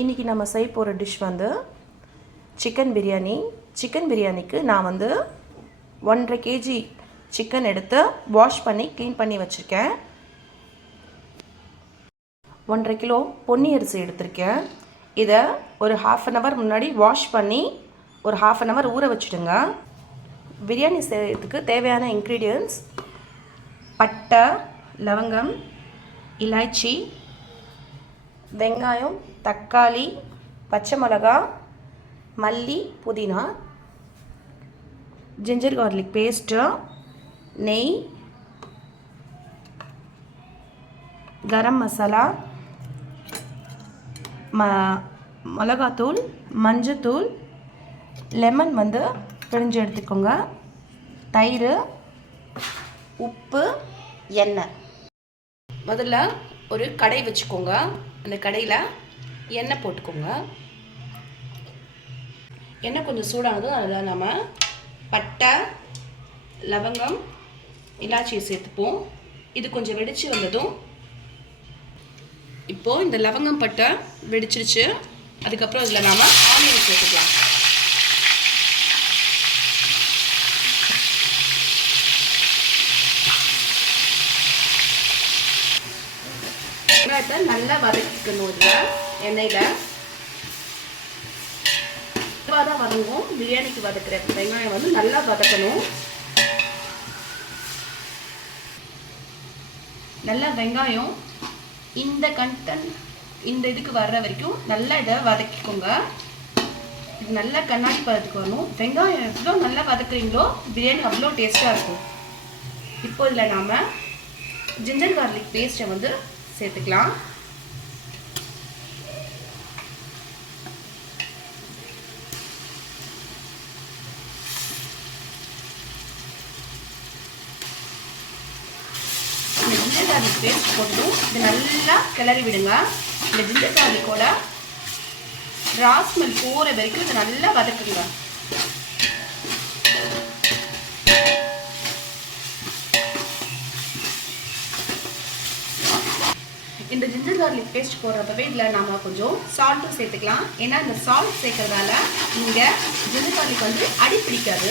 இன்றைக்கி நம்ம செய்ய போகிற டிஷ் வந்து சிக்கன் பிரியாணி. சிக்கன் பிரியாணிக்கு நான் வந்து 1.5 kg சிக்கன் எடுத்து வாஷ் பண்ணி க்ளீன் பண்ணி வச்சுருக்கேன். 1.5 கிலோ பொன்னி அரிசி எடுத்திருக்கேன். இதை ஒரு 1/2 hour முன்னாடி வாஷ் பண்ணி ஒரு 1/2 hour ஊற வச்சுடுங்க. பிரியாணி செய்யறதுக்கு தேவையான இன்க்ரீடியன்ட்ஸ்: பட்டை, லவங்கம், இலாய்ச்சி, வெங்காயம், தக்காளி, பச்சை மிளகா, மல்லி, புதினா, ஜிஞ்சர் கார்லிக் பேஸ்ட்டு, நெய், கரம் மசாலா, மிளகாத்தூள், மஞ்சத்தூள், லெமன் வந்து பிழிஞ்சு எடுத்துக்கோங்க, தயிர், உப்பு, எண்ணெய். முதல்ல ஒரு கடை வச்சுக்கோங்க. அந்த கடையில் எண்ணெய் போட்டுக்கோங்க. எண்ணெய் கொஞ்சம் சூடானதும் அதில் நம்ம பட்டை, லவங்கம், இலாச்சியை சேர்த்துப்போம். இது கொஞ்சம் வெடித்து வந்ததும் இப்போது இந்த லவங்கம் பட்டை வெடிச்சிருச்சு. அதுக்கப்புறம் இதில் நாம் ஆனியன் சேர்த்துக்கலாம். வெங்காயத்தை நல்லா வதக்கிக்கணும். இதில் எண்ணெயில் தான் வதங்கும். பிரியாணிக்கு வதக்கிற வெங்காயம் வந்து நல்லா வதக்கணும். நல்லா வெங்காயம் இந்த கண்டென்ட் இந்த இதுக்கு வர்ற வரைக்கும் நல்லா இதை வதக்கிக்கோங்க. இது நல்லா கண்ணாடி பதத்துக்கு வரணும். வெங்காயம் எவ்வளோ நல்லா வதக்குறீங்களோ பிரியாணி அவ்வளோ டேஸ்ட்டாக இருக்கும். இப்போ இதில் நாம் ஜிஞ்சர் கார்லிக் பேஸ்ட்டை வந்து சேர்த்துக்கலாம். இந்த ஜிஞ்சர் கார்லிக் பேஸ்ட் போட்டு இது நல்லா கிளறி விடுங்க. இந்த ஜிஞ்சர் கார்லிக்கோட ரா ஸ்மெல் போகிற வரைக்கும் இதை நல்லா வதக்குங்க. இந்த ஜிஞ்சர் கார்லிக் பேஸ்ட் போடுறப்பவே இதில் நம்ம கொஞ்சம் சால்ட்டும் சேர்த்துக்கலாம். ஏன்னா இந்த சால்ட் சேர்க்கறதால இங்கே ஜிஞ்சர் கார்லிக் வந்து அடி பிடிக்காது.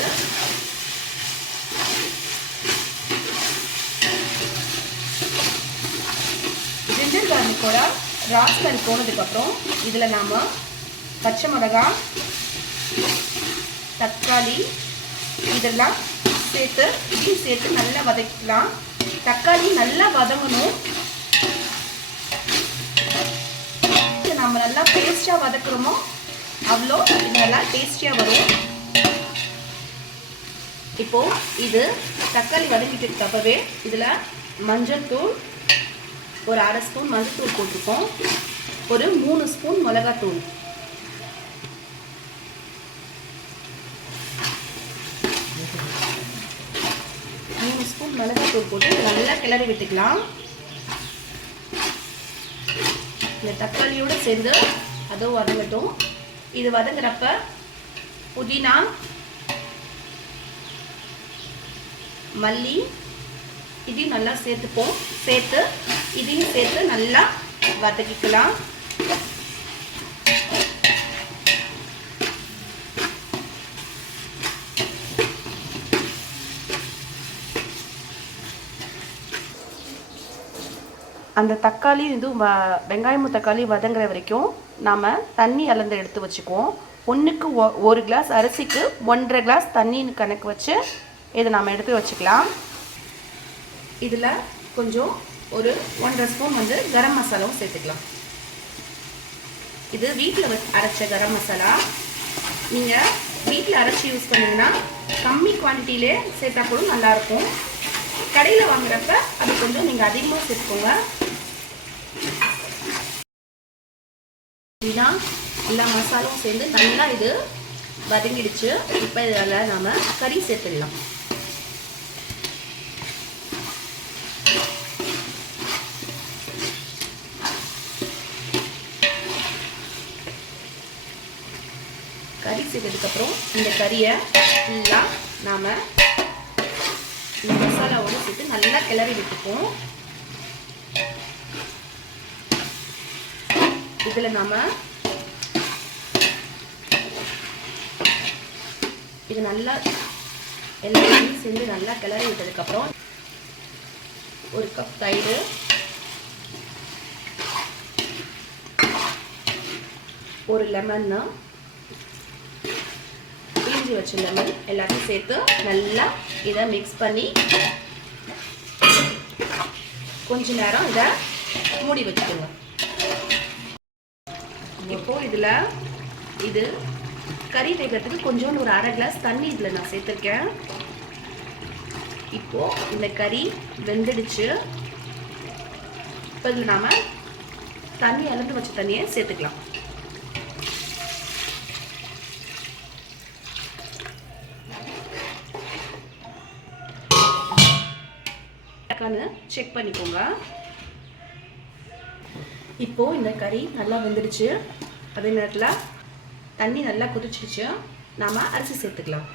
ஜிஞ்சர் கார்லிக்கோட ராஸ்மெல் போனதுக்கப்புறம் இதில் நாம் பச்சை மிளகா, தக்காளி இதெல்லாம் இதையும் சேர்த்து நல்லா வதக்கிக்கலாம். தக்காளி நல்லா வதங்கணும். நம்ம நல்லா பேஸ்டாக வதக்குறோமோ அவ்வளோ இது நல்லா டேஸ்டியாக வரும். இப்போது இது தக்காளி வதக்கிட்டு அப்பவே இதில் மஞ்சள் தூள் ஒரு 1/2 ஸ்பூன் மஞ்சள் தூள் போட்டிருக்கோம். ஒரு 3 ஸ்பூன் மிளகாத்தூள், மிளகாத்தூள் போட்டு நல்லா கிளறி விட்டுக்கலாம். இந்த தக்காளியோடு சேர்ந்து அதுவும் வதங்கட்டும். இது வதங்குறப்ப புதினா, மல்லி இதையும் நல்லா சேர்த்துப்போம். இதையும் சேர்த்து நல்லா வதக்கிக்கலாம். அந்த தக்காளி இதுவும் வெங்காயமும் தக்காளி வதங்குற வரைக்கும் நாம் தண்ணி அளந்து எடுத்து வச்சுக்குவோம். 1 கிளாஸ் அரிசிக்கு 1.5 கிளாஸ் தண்ணின்னு கணக்கு வச்சு இதை நாம் எடுத்து வச்சுக்கலாம். இதில் கொஞ்சம் ஒரு 1.5 ஸ்பூன் வந்து கரம் மசாலாவும் சேர்த்துக்கலாம். இது வீட்டில் அரைச்ச கரம் மசாலா. நீங்கள் வீட்டில் அரைச்சி யூஸ் பண்ணிங்கன்னா கம்மி குவான்டிட்டியிலே சேர்த்தா கூட நல்லாயிருக்கும். கடையில் வாங்குறப்ப அது கொஞ்சம் நீங்கள் அதிகமாக சேர்த்துக்கோங்க. இதுதான் எல்லா மசாலாவும் சேர்ந்து நல்லா இது வதங்கிடுச்சு. இப்போ இதில் நாம் கறி சேர்த்துடலாம். கறி சேர்த்ததுக்கப்புறம் இந்த கறியை ஃபுல்லாக நாம் இந்த மசாலாவோடு சேர்த்து நல்லா கிளறி விட்டுப்போம். இதில் நம்ம இது நல்லா எல்லாத்தையும் சேர்ந்து நல்லா கிளறி விட்டதுக்கப்புறம் 1 கப் தயிர், 1 லெமன், பிழிஞ்சு வச்ச லெமன் எல்லாத்தையும் சேர்த்து நல்லா இதை மிக்ஸ் பண்ணி கொஞ்ச நேரம் இதை மூடி வச்சுக்கோங்க. இப்போ இது கறி வேகிறதுக்கு கொஞ்சோண்டு ஒரு 1/2 கிளாஸ் தண்ணி இதில் நான் சேர்த்துருக்கேன். இப்போ இந்த கறி வெந்துடுச்சு. இப்போ இதில் நாம தண்ணி அளந்து வச்ச தண்ணியை சேர்த்துக்கலாம். செக் பண்ணிக்கோங்க. இப்போ இந்த கறி நல்லா வெந்துடுச்சு. அதே நேரத்தில் தண்ணி நல்லா கொதிச்சிடுச்சு. நாம அரிசி சேர்த்துக்கலாம்.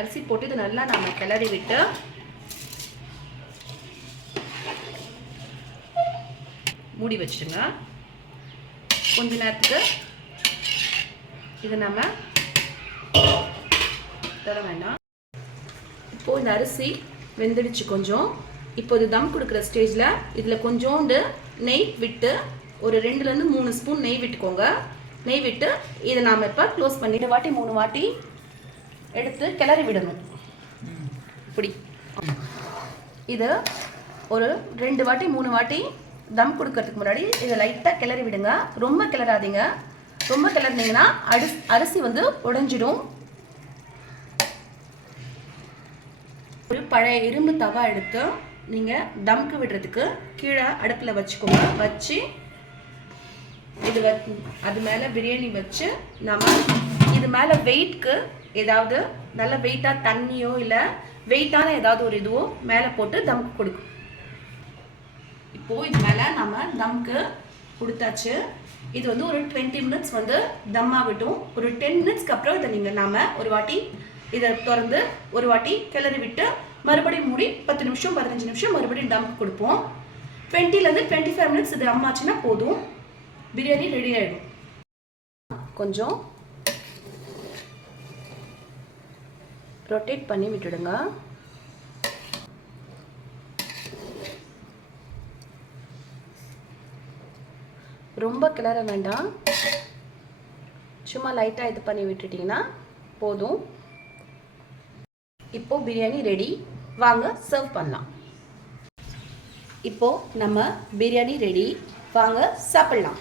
அரிசி போட்டு இது நல்லா நாம கிளறி விட்டு மூடி வச்சிடுங்க. கொஞ்ச நேரத்துக்கு இது நம்ம தர வேண்டாம். இப்போ இந்த அரிசி வெந்துடுச்சு கொஞ்சம். இப்போ இது தம் கொடுக்குற ஸ்டேஜில் இதில் கொஞ்சோண்டு நெய் விட்டு ஒரு 2லேருந்து 3 ஸ்பூன் நெய் விட்டுக்கோங்க. நெய் விட்டு இதை நாம் இப்போ க்ளோஸ் பண்ணி 2 வாட்டி 3 வாட்டி எடுத்து கிளறி விடணும். இப்படி இது ஒரு 2 வாட்டி 3 வாட்டி தம் கொடுக்கறதுக்கு முன்னாடி இதை லைட்டாக கிளறி விடுங்க. ரொம்ப கிளறாதீங்க. ரொம்ப கிளறினீங்கன்னா அரிசி வந்து உடைஞ்சிடும். ஒரு பழைய இரும்பு தவா எடுத்து நீங்கள் தம்க்கு விடுறதுக்கு கீழே அடுப்பில் வச்சுக்கோங்க. வச்சு இது அது மேலே பிரியாணி வச்சு நம்ம இது மேலே வெயிட்க்கு ஏதாவது நல்ல வெயிட்டாக தண்ணியோ இல்லை வெயிட்டான ஏதாவது ஒரு இதுவோ மேலே போட்டு தம்க்கு கொடுக்கும். இப்போது இது மேலே நம்ம தம்க்கு கொடுத்தாச்சு. இது வந்து ஒரு 20 மினிட்ஸ் வந்து தம் ஆகட்டும். ஒரு 10 மினிட்ஸ்க்கு அப்புறம் இதை நாம ஒரு வாட்டி இதை திறந்து ஒரு வாட்டி கிளறி விட்டு மறுபடியும் மூடி 10 நிமிஷம் 15 நிமிஷம் மறுபடியும் தம்க்கு கொடுப்போம். 20லேருந்து 25 மினிட்ஸ் இது தம் ஆச்சுன்னா போதும். பிரியாணி ரெடி ஆகிடும். கொஞ்சம் ரொட்டேட் பண்ணி விட்டுடுங்க. ரொம்ப கிளற வேண்டாம். சும்மா லைட்டாக இது பண்ணி விட்டுட்டிங்கன்னா போதும். இப்போ பிரியாணி ரெடி. வாங்க சர்வ் பண்ணலாம். இப்போ நம்ம பிரியாணி ரெடி. வாங்க சாப்பிடலாம்.